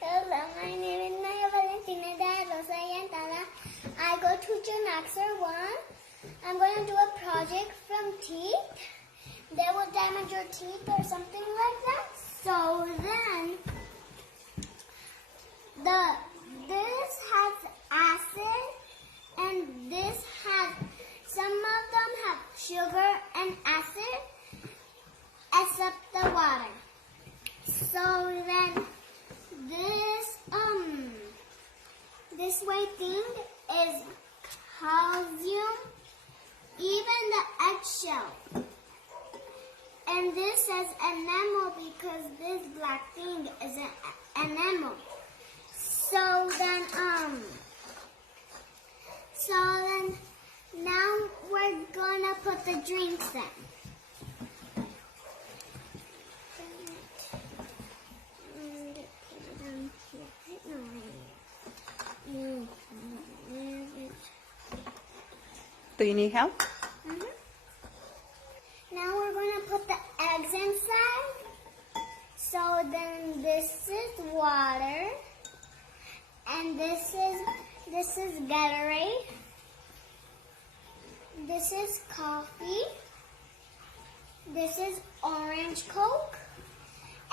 Hello, my name is Valentina. I go to Janaxer 1. I'm going to do a project from teeth. They will damage your teeth or something like that. So then, this has acid, and this has, some of them have sugar and acid, except the water. So then, this white thing is calcium, even the eggshell. And this says enamel because this black thing is an enamel. So then now we're gonna put the drinks in. Do you need help? Now we're going to put the eggs inside. So then this is water. And this is Gatorade. This is coffee. This is orange Coke.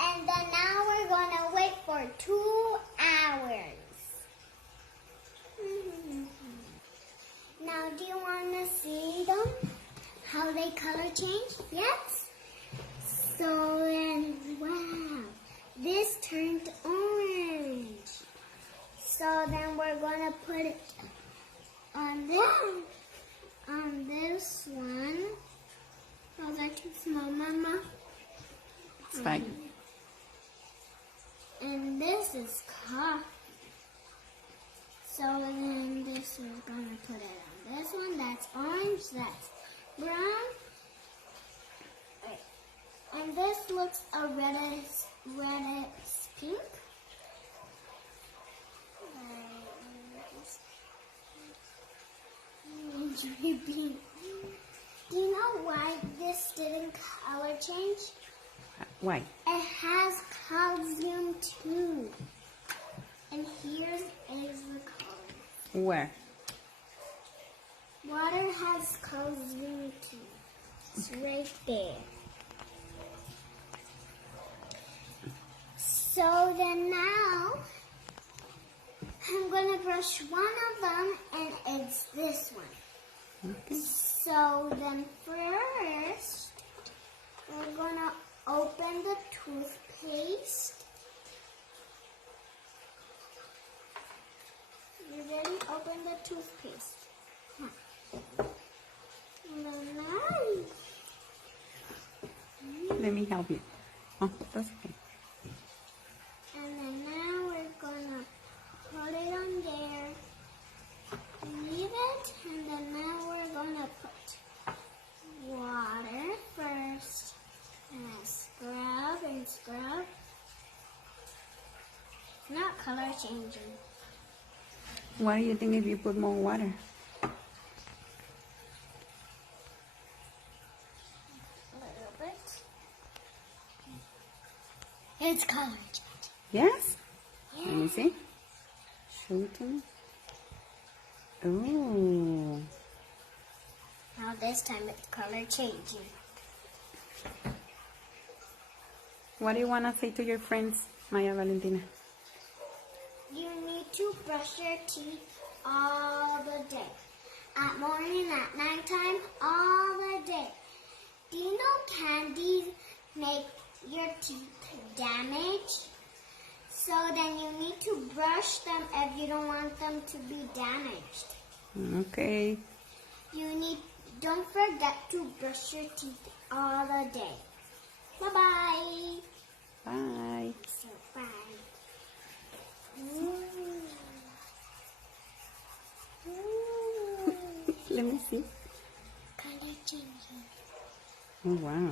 And then now we're going to wait for 2 hours. Now, do you want to see them? How they color change? Yes? So then, wow, this turned orange. So then we're going to put it on this one. Those are too small, Mama. It's fine. And this is coffee. So then this is going to put it on this one. That's orange. That's brown. Right. And this looks a reddish pink. Do you know why this didn't color change? Why? It has calcium too. And here is the color. Where? Water has calcium too. It's right there. So then now, I'm going to brush one of them, and it's this one. Okay. So then first, we're going to open the toothpaste. You ready? Open the toothpaste. Let me help you. Oh, that's okay. And then now we're gonna put it on there. Leave it, and then now we're gonna put water first. And then scrub and scrub. It's not color changing. What do you think if you put more water? A little bit. It's color changing. Yes? Yeah. Let me see. Show it to me. Oh. Now this time it's color changing. What do you want to say to your friends, Maya Valentina? You need to brush your teeth all the day. At morning, at nighttime, all the day. Do you know candies make your teeth damaged? So then you need to brush them if you don't want them to be damaged. Okay. Don't forget to brush your teeth all the day. Bye-bye. Bye. So bye. Let me see. Color changing. Oh, wow.